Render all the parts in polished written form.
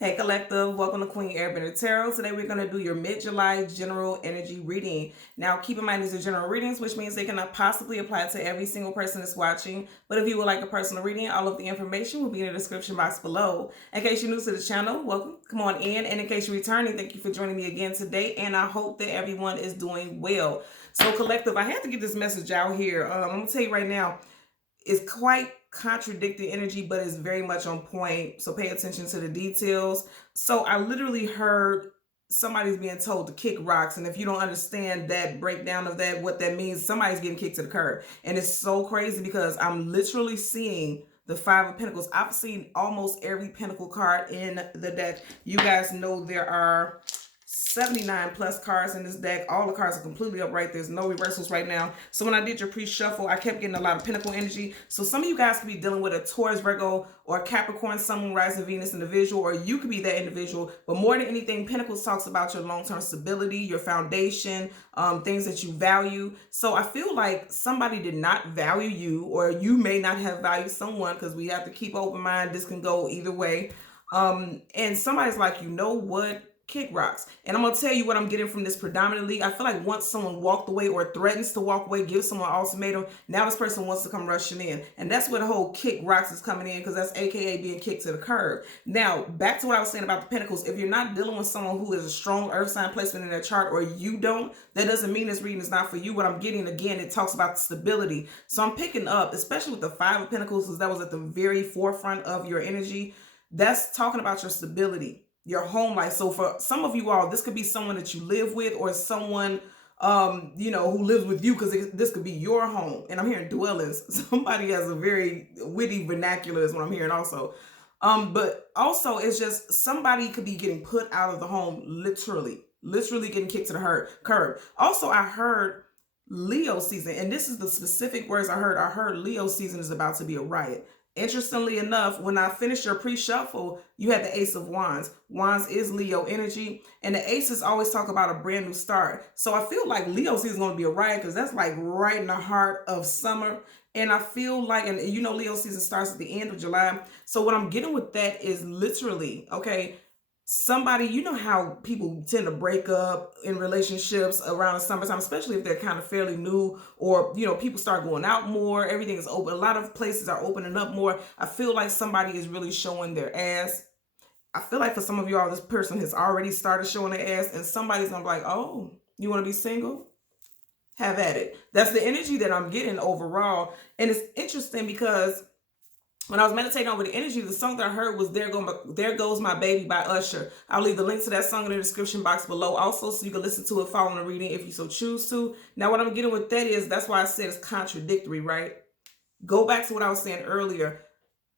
Hey Collective, welcome to Queen Airbender Tarot. Today we're going to do your mid-July general energy reading. Now keep in mind these are general readings, which means they cannot possibly apply to every single person that's watching. But if you would like a personal reading, all of the information will be in the description box below. In case you're new to the channel, welcome, come on in. And in case you're returning, thank you for joining me again today. And I hope that everyone is doing well. So Collective, I had to get this message out here. I'm going to tell you right now, it's quite contradicting energy, but it's very much on point. So pay attention to the details. So I literally heard somebody's being told to kick rocks. And if you don't understand that breakdown of that, what that means, somebody's getting kicked to the curb. And it's so crazy because I'm literally seeing the Five of Pentacles. I've seen almost every Pentacle card in the deck. You guys know there are 79 plus cards in this deck. All the cards are completely upright. There's no reversals right now. So when I did your pre-shuffle, I kept getting a lot of Pentacle energy. So some of you guys could be dealing with a Taurus, Virgo, or Capricorn, Sun, Moon, Rising, Venus individual, or you could be that individual. But more than anything, Pentacles talks about your long-term stability, your foundation, things that you value. So I feel like somebody did not value you, or you may not have valued someone, because we have to keep open mind. This can go either way. And somebody's like, you know what? Kick rocks. And I'm going to tell you what I'm getting from this predominantly. I feel like once someone walked away or threatens to walk away, gives someone an ultimatum, now this person wants to come rushing in. And that's where the whole kick rocks is coming in, because that's AKA being kicked to the curb. Now, back to what I was saying about the Pentacles. If you're not dealing with someone who is a strong earth sign placement in their chart, or you don't, that doesn't mean this reading is not for you. What I'm getting, again, it talks about stability. So I'm picking up, especially with the Five of Pentacles, because that was at the very forefront of your energy. That's talking about your stability, your home life. So for some of you all, this could be someone that you live with, or someone who lives with you, because this could be your home. And I'm hearing dwellings. Somebody has a very witty vernacular is what I'm hearing also. But also it's just somebody could be getting put out of the home, literally getting kicked to the curb. Also, I heard Leo season, and this is the specific words I heard. I heard Leo season is about to be a riot. Interestingly enough, when I finished your pre-shuffle, you had the Ace of Wands. Wands is Leo energy, and the aces always talk about a brand new start. So I feel like Leo season is going to be a riot, because that's like right in the heart of summer. And I feel like, and you know, Leo season starts at the end of July. So what I'm getting with that is literally, okay, somebody, you know how people tend to break up in relationships around the summertime, especially if they're kind of fairly new, or people start going out more, everything is open, a lot of places are opening up more. I feel like somebody is really showing their ass. I feel like for some of y'all, this person has already started showing their ass, and somebody's gonna be like, oh, you want to be single? Have at it. That's the energy that I'm getting overall. And it's interesting because when I was meditating over the energy, the song that I heard was There Goes My Baby by Usher. I'll leave the link to that song in the description box below also, so you can listen to it following the reading if you so choose to. Now, what I'm getting with that is, that's why I said it's contradictory, right? Go back to what I was saying earlier.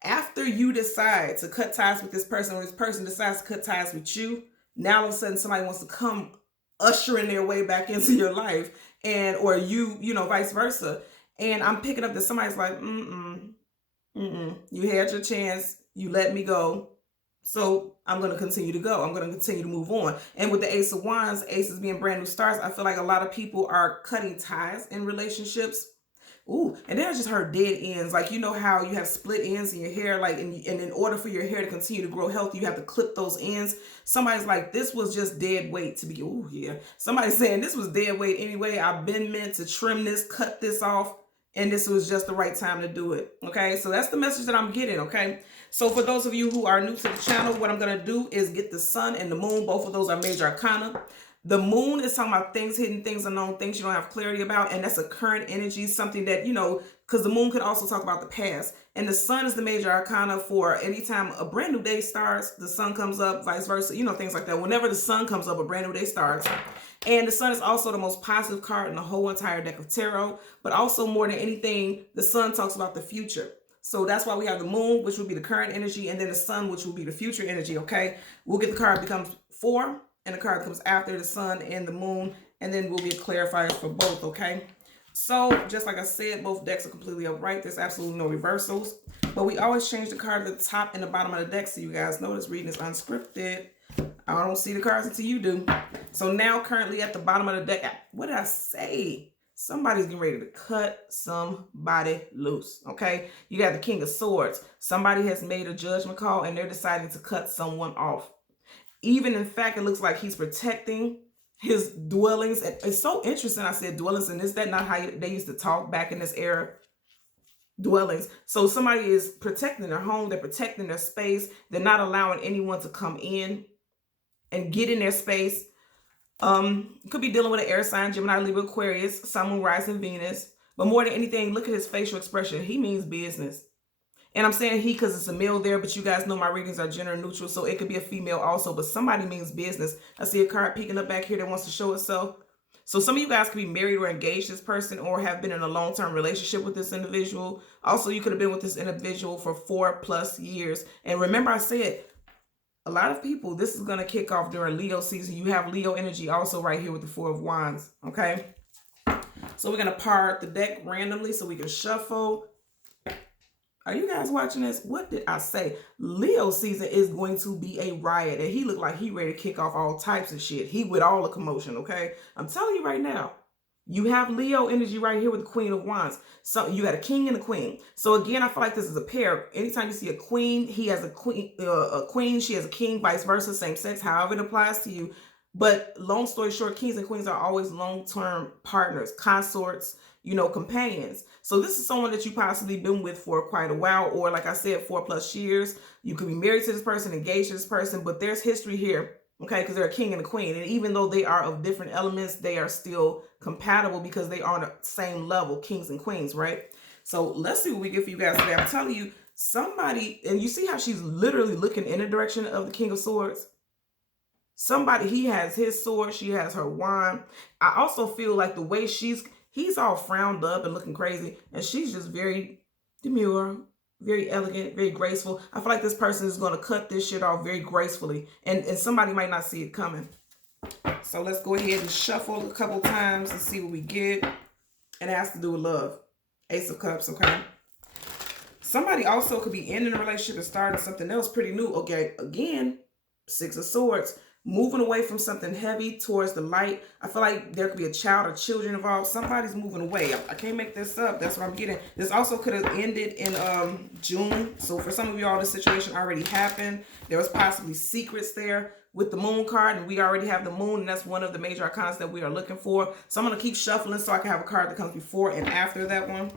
After you decide to cut ties with this person, or this person decides to cut ties with you, now all of a sudden somebody wants to come ushering their way back into your life, and or vice versa. And I'm picking up that somebody's like, you had your chance. You let me go. So I'm going to continue to go. I'm going to continue to move on. And with the Ace of Wands, aces being brand new starts, I feel like a lot of people are cutting ties in relationships. Ooh, and then I just heard dead ends. Like, you know how you have split ends in your hair, like, and in order for your hair to continue to grow healthy, you have to clip those ends. Somebody's like, this was just dead weight to be, ooh, yeah. Somebody's saying this was dead weight anyway. I've been meant to trim this, cut this off, and this was just the right time to do it. Okay, so that's the message that I'm getting. Okay, so for those of you who are new to the channel, what I'm going to do is get the sun and the moon. Both of those are major arcana. The moon is talking about things hidden, things unknown, things you don't have clarity about. And that's a current energy, something that, because the moon could also talk about the past. And the sun is the major arcana for anytime a brand new day starts, the sun comes up, vice versa, things like that. Whenever the sun comes up, a brand new day starts. And the sun is also the most positive card in the whole entire deck of tarot. But also, more than anything, the sun talks about the future. So that's why we have the moon, which will be the current energy, and then the sun, which will be the future energy, okay? We'll get the card becomes 4, and the card comes after the sun and the moon, and then we'll get clarifiers for both, okay? So, just like I said, both decks are completely upright. There's absolutely no reversals. But we always change the card at the top and the bottom of the deck, so you guys know this reading is unscripted. I don't see the cards until you do. So now, currently at the bottom of the deck, what did I say? Somebody's getting ready to cut somebody loose, okay? You got the King of Swords. Somebody has made a judgment call and they're deciding to cut someone off. Even in fact, it looks like he's protecting his dwellings. And it's so interesting I said dwellings, and is that not how they used to talk back in this era? Dwellings. So somebody is protecting their home, they're protecting their space, they're not allowing anyone to come in and get in their space. Could be dealing with an air sign, Gemini, Libra, Aquarius, Sun, Moon, Rising, Venus. But more than anything, look at his facial expression. He means business. And I'm saying he because it's a male there, but you guys know my readings are gender neutral, so it could be a female also, but somebody means business. I see a card peeking up back here that wants to show itself. So some of you guys could be married or engaged to this person or have been in a long-term relationship with this individual. Also, you could have been with this individual for 4+ years. And remember I said, a lot of people, this is going to kick off during Leo season. You have Leo energy also right here with the Four of Wands, okay? So we're going to part the deck randomly so we can shuffle. Are you guys watching this? What did I say? Leo season is going to be a riot. And he looked like he ready to kick off all types of shit. He with all the commotion, okay? I'm telling you right now. You have Leo energy right here with the Queen of Wands. So you got a king and a queen. So again, I feel like this is a pair. Anytime you see a queen, he has a queen, she has a king, vice versa, same sex, however it applies to you. But long story short, kings and queens are always long-term partners, consorts, you know, companions. So this is someone that you possibly been with for quite a while, or like I said, 4+ years. You could be married to this person, engaged to this person, but there's history here, okay, because they're a king and a queen. And even though they are of different elements, they are still compatible because they are on the same level, kings and queens, right? So let's see what we get for you guys today. I'm telling you, somebody, and you see how she's literally looking in the direction of the King of Swords? Somebody, he has his sword, she has her wand. I also feel like the way he's all frowned up and looking crazy, and she's just very demure, very elegant, very graceful. I feel like this person is going to cut this shit off very gracefully, and somebody might not see it coming. So let's go ahead and shuffle a couple times and see what we get. And it has to do with love. Ace of Cups, okay? Somebody also could be ending a relationship and starting something else pretty new. Okay, again, Six of Swords. Moving away from something heavy towards the light. I feel like there could be a child or children involved. Somebody's moving away. I can't make this up. That's what I'm getting. This also could have ended in June. So for some of y'all, this situation already happened. There was possibly secrets there with the moon card. And we already have the moon. And that's one of the major arcana that we are looking for. So I'm going to keep shuffling so I can have a card that comes before and after that one.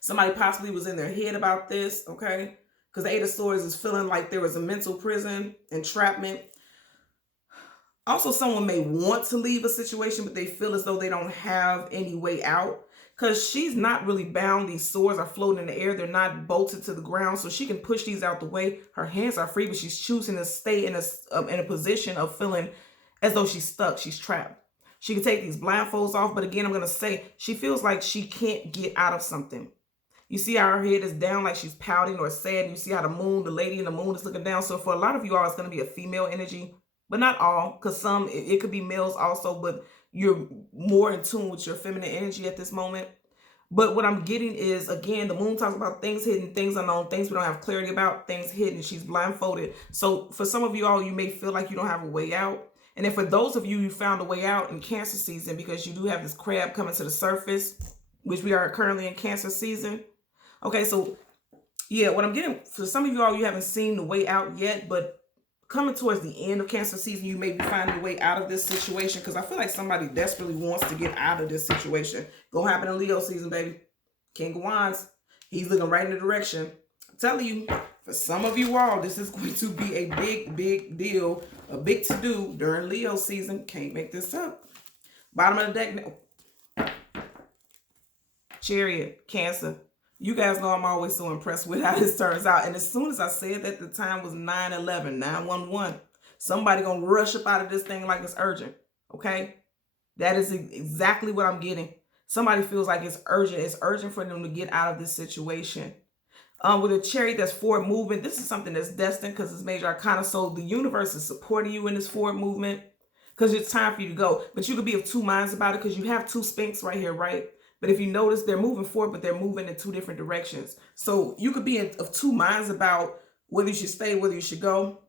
Somebody possibly was in their head about this, okay? Because the Eight of Swords is feeling like there was a mental prison, entrapment. Also, someone may want to leave a situation, but they feel as though they don't have any way out. Because she's not really bound. These swords are floating in the air. They're not bolted to the ground. So she can push these out the way. Her hands are free, but she's choosing to stay in a position of feeling as though she's stuck. She's trapped. She can take these blindfolds off. But again, I'm going to say she feels like she can't get out of something. You see how her head is down like she's pouting or sad. You see how the lady in the moon is looking down. So for a lot of you all, it's going to be a female energy. But not all, because some, it could be males also, but you're more in tune with your feminine energy at this moment. But what I'm getting is, again, the moon talks about things hidden, things unknown, things we don't have clarity about, things hidden. She's blindfolded. So for some of you all, you may feel like you don't have a way out. And then for those of you who found a way out in Cancer season, because you do have this crab coming to the surface, which we are currently in Cancer season. Okay, so yeah, what I'm getting, for some of you all, you haven't seen the way out yet, but coming towards the end of Cancer season, you may be finding a way out of this situation, because I feel like somebody desperately wants to get out of this situation. Gonna happen in Leo season, baby. King of Wands, he's looking right in the direction. I'm telling you, for some of you all, this is going to be a big deal, a big to-do during Leo season. Can't make this up. Bottom of the deck now. Chariot, Cancer. You guys know I'm always so impressed with how this turns out. And as soon as I said that the time was 9/11, 911, somebody gonna rush up out of this thing like it's urgent, okay? That is exactly what I'm getting. Somebody feels like it's urgent. It's urgent for them to get out of this situation. With a chariot that's forward movement, this is something that's destined because it's major arcana. So the universe is supporting you in this forward movement because it's time for you to go. But you could be of two minds about it because you have two Sphinx right here, right? But if you notice, they're moving forward, but they're moving in two different directions. So you could be of two minds about whether you should stay, whether you should go.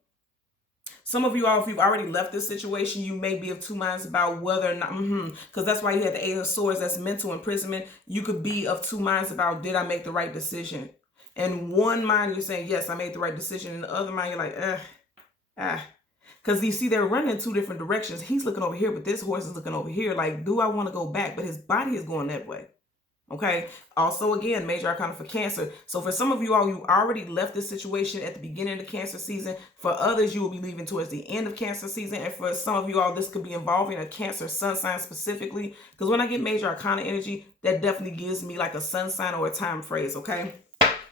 Some of you all, if you've already left this situation, you may be of two minds about whether or not, because that's why you had the Eight of Swords, that's mental imprisonment. You could be of two minds about, did I make the right decision? In one mind, you're saying, yes, I made the right decision. In the other mind, you're like, Because you see, they're running in two different directions. He's looking over here, but this horse is looking over here. Like, do I want to go back? But his body is going that way. Okay. Also, again, major arcana for Cancer. So for some of you all, you already left this situation at the beginning of the Cancer season. For others, you will be leaving towards the end of Cancer season. And for some of you all, this could be involving a Cancer sun sign specifically. Because when I get major arcana energy, that definitely gives me like a sun sign or a time phrase. Okay.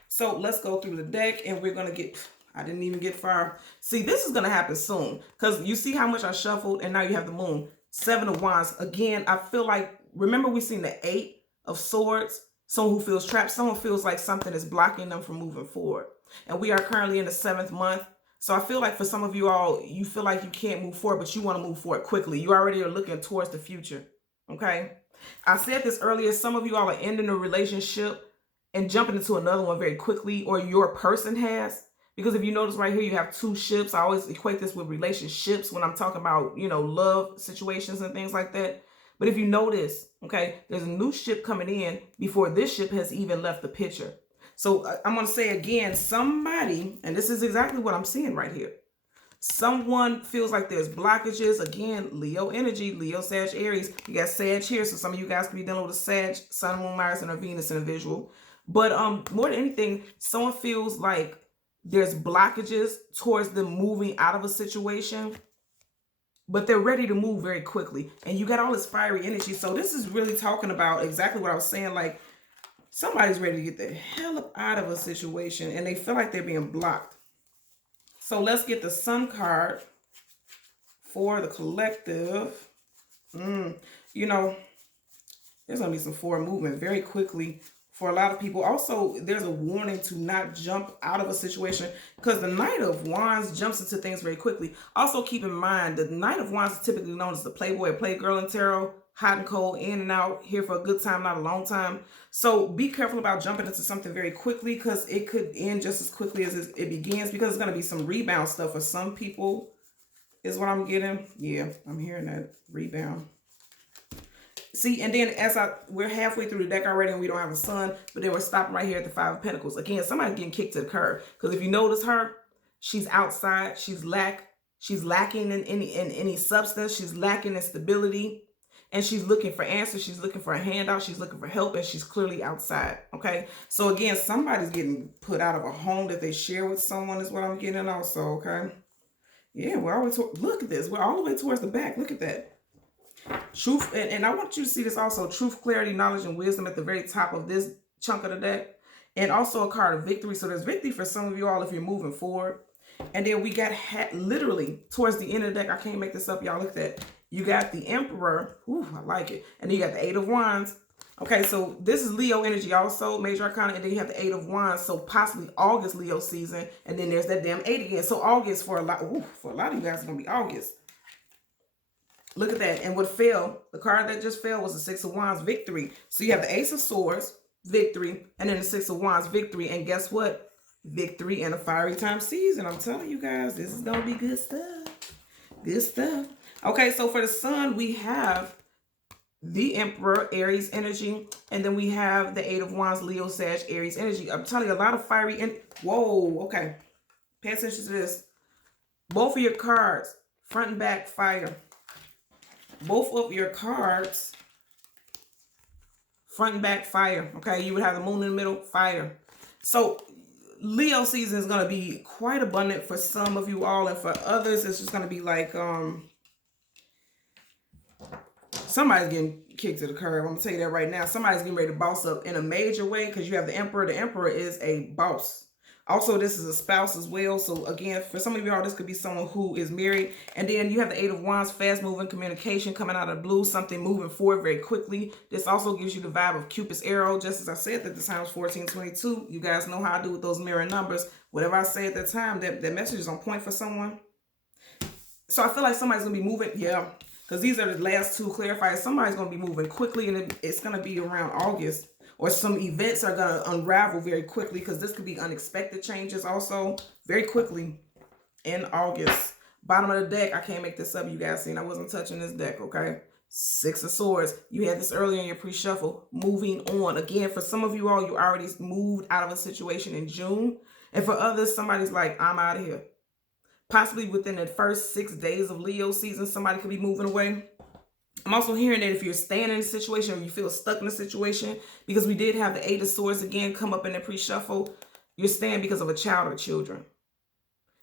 So let's go through the deck and we're going to get... I didn't even get far. See, this is going to happen soon. Because you see how much I shuffled and now you have the moon. Seven of Wands. Again, I feel like... Remember we seen the Eight of Swords, someone who feels trapped, someone feels like something is blocking them from moving forward. And we are currently in the 7th month. So I feel like for some of you all, you feel like you can't move forward, but you want to move forward quickly. You already are looking towards the future. Okay. I said this earlier. Some of you all are ending a relationship and jumping into another one very quickly, or your person has. Because if you notice right here, you have two ships. I always equate this with relationships when I'm talking about, you know, love situations and things like that. But if you notice, okay, there's a new ship coming in before this ship has even left the picture. So I'm going to say again, somebody, and this is exactly what I'm seeing right here. Someone feels like there's blockages. Again, Leo energy, Leo, Sag, Aries. You got Sag here. So some of you guys could be dealing with a Sag, Sun, Moon, Mars, and a Venus in a visual. But more than anything, someone feels like there's blockages towards them moving out of a situation. But they're ready to move very quickly. And you got all this fiery energy. So this is really talking about exactly what I was saying. Like, somebody's ready to get the hell up out of a situation. And they feel like they're being blocked. So let's get the Sun card for the collective. You know, there's going to be some forward movement very quickly for a lot of people. Also, there's a warning to not jump out of a situation because the Knight of Wands jumps into things very quickly. Also, keep in mind, the Knight of Wands is typically known as the playboy or playgirl in tarot. Hot and cold, in and out, here for a good time, not a long time. So be careful about jumping into something very quickly because it could end just as quickly as it begins, because it's going to be some rebound stuff for some people is what I'm getting. Yeah, I'm hearing that rebound. See, and then we're halfway through the deck already and we don't have a sun, but then we're stopping right here at the Five of Pentacles. Again, somebody's getting kicked to the curb. Because if you notice her, she's outside. She's lacking in any substance. She's lacking in stability. And she's looking for answers. She's looking for a handout. She's looking for help. And she's clearly outside. Okay. So again, somebody's getting put out of a home that they share with someone is what I'm getting also. Okay. Yeah, we're always, look at this. We're all the way towards the back. Look at that. Truth, and I want you to see this also. Truth, clarity, knowledge, and wisdom at the very top of this chunk of the deck. And also a card of victory. So there's victory for some of you all if you're moving forward. And then we got literally towards the end of the deck. I can't make this up, y'all. Look at that. You got the Emperor. Ooh, I like it. And then you got the Eight of Wands. Okay, so this is Leo energy also, major arcana. And then you have the Eight of Wands. So possibly August Leo season. And then there's that damn 8 again. So August for a lot of you guys is going to be August. Look at that. And what fell, the card that just fell was the Six of Wands, victory. So you have the Ace of Swords, victory. And then the Six of Wands, victory. And guess what? Victory in a fiery time season. I'm telling you guys, this is going to be good stuff. Good stuff. Okay, so for the Sun, we have the Emperor, Aries energy. And then we have the Eight of Wands, Leo, Sag, Aries energy. I'm telling you, a lot of fiery. Whoa, okay. Pay attention to this. Both of your cards, front and back, fire. Both of your cards, front and back, fire. Okay, you would have the moon in the middle, fire. So Leo season is going to be quite abundant for some of you all, and for others, it's just going to be like somebody's getting kicked to the curb. I'm going to tell you that right now. Somebody's getting ready to boss up in a major way because you have the Emperor. The Emperor is a boss. Also, this is a spouse as well. So again, for some of y'all, this could be someone who is married. And then you have the Eight of Wands, fast moving communication coming out of the blue, something moving forward very quickly. This also gives you the vibe of Cupid's arrow. Just as I said that the time was 1422. You guys know how I do with those mirror numbers. Whatever I say at that time, that message is on point for someone. So I feel like somebody's going to be moving. Yeah, because these are the last two clarifiers. Somebody's going to be moving quickly, and it's going to be around August. Or some events are going to unravel very quickly, because this could be unexpected changes also very quickly in August. Bottom of the deck, I can't make this up, you guys seen. I wasn't touching this deck, okay? Six of Swords. You had this earlier in your pre-shuffle. Moving on. Again, for some of you all, you already moved out of a situation in June. And for others, somebody's like, I'm out of here. Possibly within the first 6 days of Leo season, somebody could be moving away. I'm also hearing that if you're staying in a situation or you feel stuck in a situation, because we did have the Eight of Swords again come up in the pre-shuffle, you're staying because of a child or children.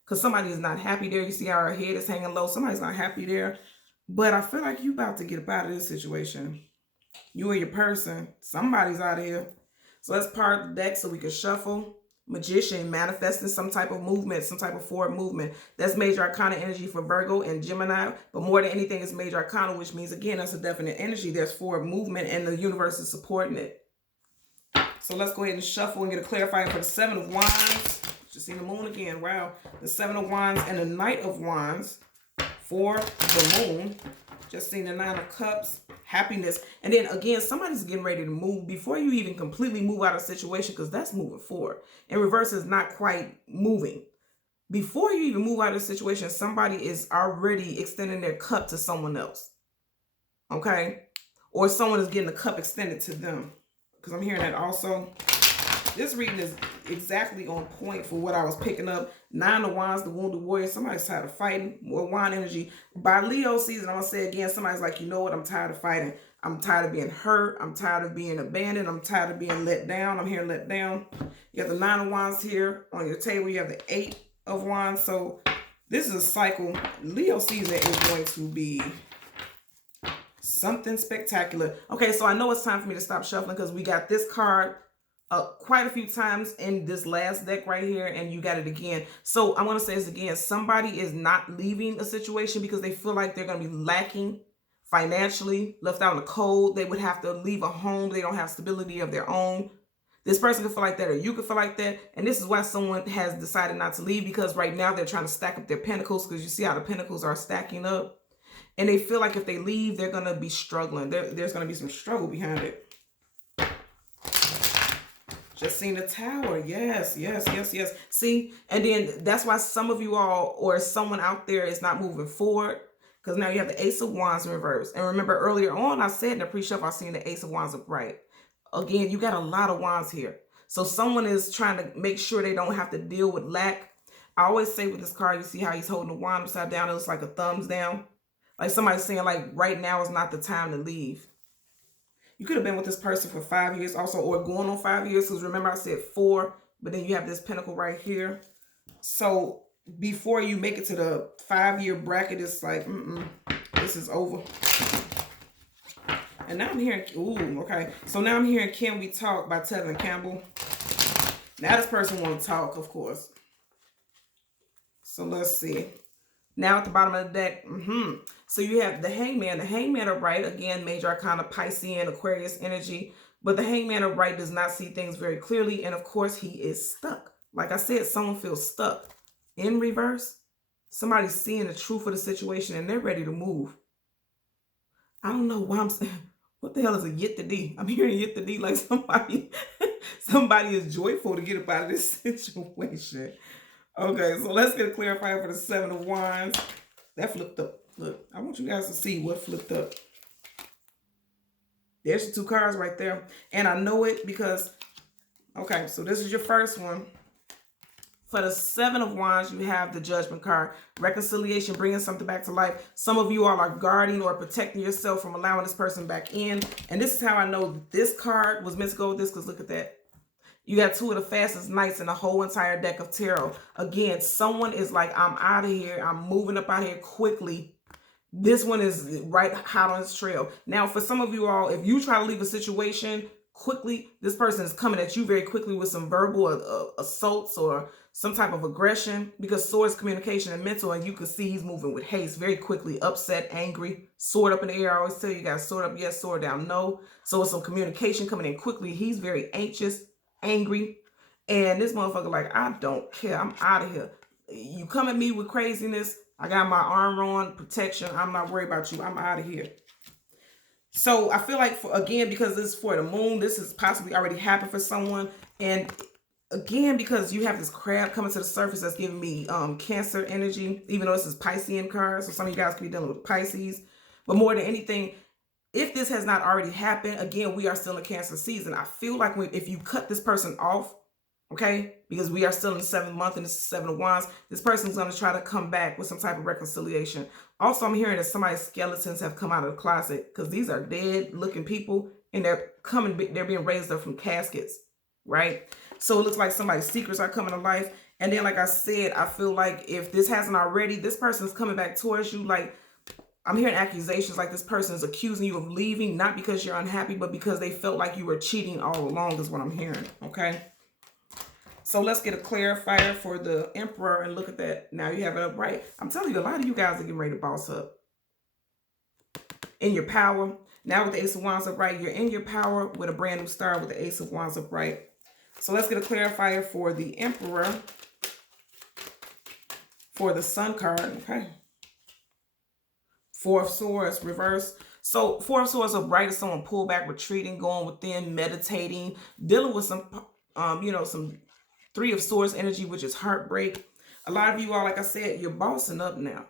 Because somebody is not happy there. You see how her head is hanging low. Somebody's not happy there. But I feel like you about to get up out of this situation. You and your person. Somebody's out of here. So let's part the deck so we can shuffle. Magician, manifesting some type of movement, some type of forward movement. That's major arcana energy for Virgo and Gemini. But more than anything, it's major arcana, which means, again, that's a definite energy. There's forward movement and the universe is supporting it. So let's go ahead and shuffle and get a clarifier for the Seven of Wands. Just seen the moon again. Wow. The Seven of Wands and the Knight of Wands for the moon. Just seen the Nine of Cups. Happiness. And then again, somebody's getting ready to move before you even completely move out of the situation, because that's moving forward. In reverse is not quite moving. Before you even move out of the situation, somebody is already extending their cup to someone else. Okay? Or someone is getting the cup extended to them. Because I'm hearing that also. This reading is exactly on point for what I was picking up. Nine of Wands, the Wounded Warrior. Somebody's tired of fighting. More wand energy. By Leo season, I'm going to say again, somebody's like, you know what? I'm tired of fighting. I'm tired of being hurt. I'm tired of being abandoned. I'm tired of being let down. I'm here let down. You have the Nine of Wands here on your table. You have the Eight of Wands. So this is a cycle. Leo season is going to be something spectacular. Okay, so I know it's time for me to stop shuffling because we got this card quite a few times in this last deck right here, and you got it again. So I'm going to say this again. Somebody is not leaving a situation because they feel like they're going to be lacking financially, left out in the cold. They would have to leave a home. They don't have stability of their own. This person could feel like that, or you could feel like that. And this is why someone has decided not to leave, because right now they're trying to stack up their pentacles, because you see how the pentacles are stacking up. And they feel like if they leave, they're going to be struggling. There's going to be some struggle behind it. Just seen the Tower. Yes, yes, yes, yes. See, and then that's why some of you all or someone out there is not moving forward, because now you have the Ace of Wands in reverse. And remember earlier on, I said in the pre-shuffle, I seen the Ace of Wands upright. Again, you got a lot of wands here. So someone is trying to make sure they don't have to deal with lack. I always say with this card, you see how he's holding the wand upside down. It looks like a thumbs down. Like somebody's saying, like, right now is not the time to leave. You could have been with this person for 5 years also, or going on 5 years. Because remember I said 4, but then you have this pentacle right here. So before you make it to the 5-year bracket, it's like, this is over. And now I'm hearing, ooh, okay. So now I'm hearing Can We Talk by Tevin Campbell. Now this person want to talk, of course. So let's see. Now at the bottom of the deck, so you have the Hangman. The Hangman upright, again, major arcana, Piscean, Aquarius energy. But the Hangman upright does not see things very clearly. And of course, he is stuck. Like I said, someone feels stuck. In reverse, somebody's seeing the truth of the situation and they're ready to move. I don't know why I'm saying, what the hell is a yit the D? I'm hearing yit the D like somebody is joyful to get up out of this situation. Okay, so let's get a clarifier for the Seven of Wands. That flipped up. Look, I want you guys to see what flipped up. There's your 2 cards right there. And I know it because, okay, so this is your first one. For the Seven of Wands, you have the Judgment card. Reconciliation, bringing something back to life. Some of you all are guarding or protecting yourself from allowing this person back in. And this is how I know this card was meant to go with this, because look at that. You got 2 of the fastest knights in the whole entire deck of tarot. Again, someone is like, I'm out of here. I'm moving up out of here quickly. This one is right hot on his trail. Now, for some of you all, if you try to leave a situation quickly, this person is coming at you very quickly with some verbal assaults or some type of aggression, because sword is communication and mental, and you can see he's moving with haste very quickly, upset, angry, sword up in the air. I always tell you guys, sword up, yes, sword down, no. So it's some communication coming in quickly. He's very anxious, angry, and this motherfucker like, I don't care, I'm out of here. You come at me with craziness, I got my armor on, protection, I'm not worried about you, I'm out of here. So I feel like, again, because this is for the moon, this has possibly already happened for someone. And again, because you have this crab coming to the surface, that's giving me Cancer energy, even though this is Piscean card. So some of you guys could be dealing with Pisces. But more than anything, if this has not already happened, again, we are still in Cancer season. I feel like if you cut this person off, okay, because we are still in the 7th month and this is 7 of Wands, this person's going to try to come back with some type of reconciliation. Also, I'm hearing that somebody's skeletons have come out of the closet, because these are dead looking people and they're being raised up from caskets, right? So it looks like somebody's secrets are coming to life. And then, like I said, I feel like if this hasn't already, this person's coming back towards you. Like, I'm hearing accusations like this person is accusing you of leaving, not because you're unhappy, but because they felt like you were cheating all along, is what I'm hearing, okay? So let's get a clarifier for the Emperor and look at that. Now you have it up right. I'm telling you, a lot of you guys are getting ready to boss up in your power. Now with the Ace of Wands upright, you're in your power with a brand new star with the Ace of Wands upright. So let's get a clarifier for the Emperor for the Sun card, okay? 4 of Swords, reverse. So 4 of Swords upright is someone pulled back, retreating, going within, meditating, dealing with some, some 3 of Swords energy, which is heartbreak. A lot of you all, like I said, you're bossing up now.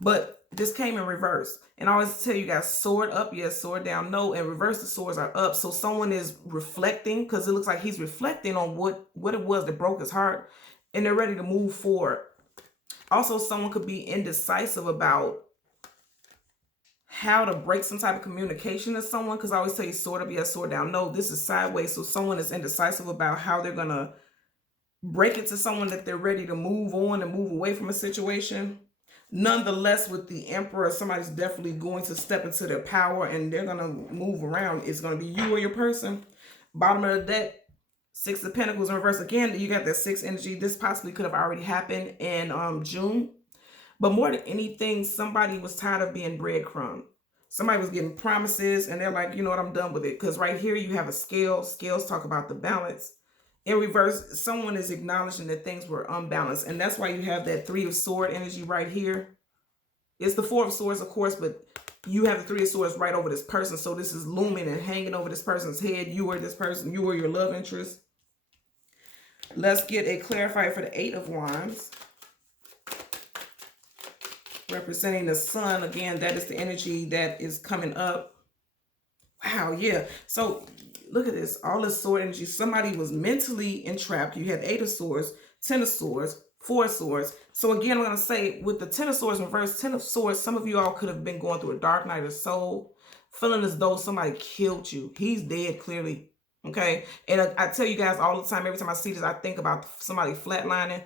But this came in reverse. And I always tell you guys, sword up, yes, sword down, no. And reverse, the swords are up. So someone is reflecting, because it looks like he's reflecting on what it was that broke his heart. And they're ready to move forward. Also, someone could be indecisive about how to break some type of communication to someone, because I always tell you sword up, yes, sword down, no. This is sideways. So someone is indecisive about how they're going to break it to someone that they're ready to move on and move away from a situation. Nonetheless, with the Emperor, somebody's definitely going to step into their power and they're going to move around. It's going to be you or your person. Bottom of the deck, 6 of Pentacles in reverse. Again, you got that 6 energy. This possibly could have already happened in June. But more than anything, somebody was tired of being breadcrumbed. Somebody was getting promises and they're like, you know what, I'm done with it. Because right here you have a scale. Scales talk about the balance. In reverse, someone is acknowledging that things were unbalanced. And that's why you have that 3 of Swords energy right here. It's the 4 of Swords, of course, but you have the 3 of Swords right over this person. So this is looming and hanging over this person's head. You are this person. You are your love interest. Let's get a clarifier for the 8 of Wands. Representing the Sun. Again, that is the energy that is coming up. Wow, yeah. So look at this. All this sword energy. Somebody was mentally entrapped. You had 8 of Swords, 10 of Swords, 4 of Swords. So again, I'm going to say with the 10 of Swords in reverse, 10 of Swords, some of you all could have been going through a dark night of soul, feeling as though somebody killed you. He's dead, clearly. Okay? And I tell you guys all the time, every time I see this, I think about somebody flatlining.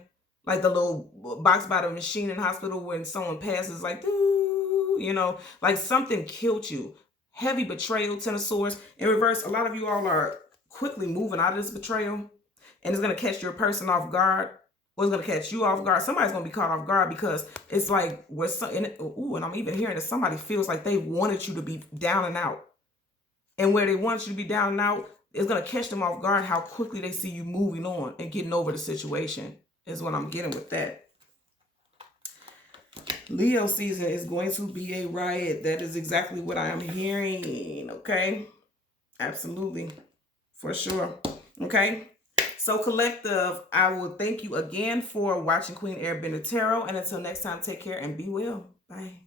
Like the little box by the machine in hospital when someone passes, like, you know, like something killed you. Heavy betrayal, 10 of Swords. In reverse, a lot of you all are quickly moving out of this betrayal. And it's going to catch your person off guard. Or it's going to catch you off guard. Somebody's going to be caught off guard because it's like, and I'm even hearing that somebody feels like they wanted you to be down and out. And where they want you to be down and out, it's going to catch them off guard how quickly they see you moving on and getting over the situation. Is what I'm getting with that. Leo season is going to be a riot. That is exactly what I am hearing. Okay. Absolutely. For sure. Okay. So collective, I will thank you again for watching Queen Airbender Tarot. And until next time, take care and be well. Bye.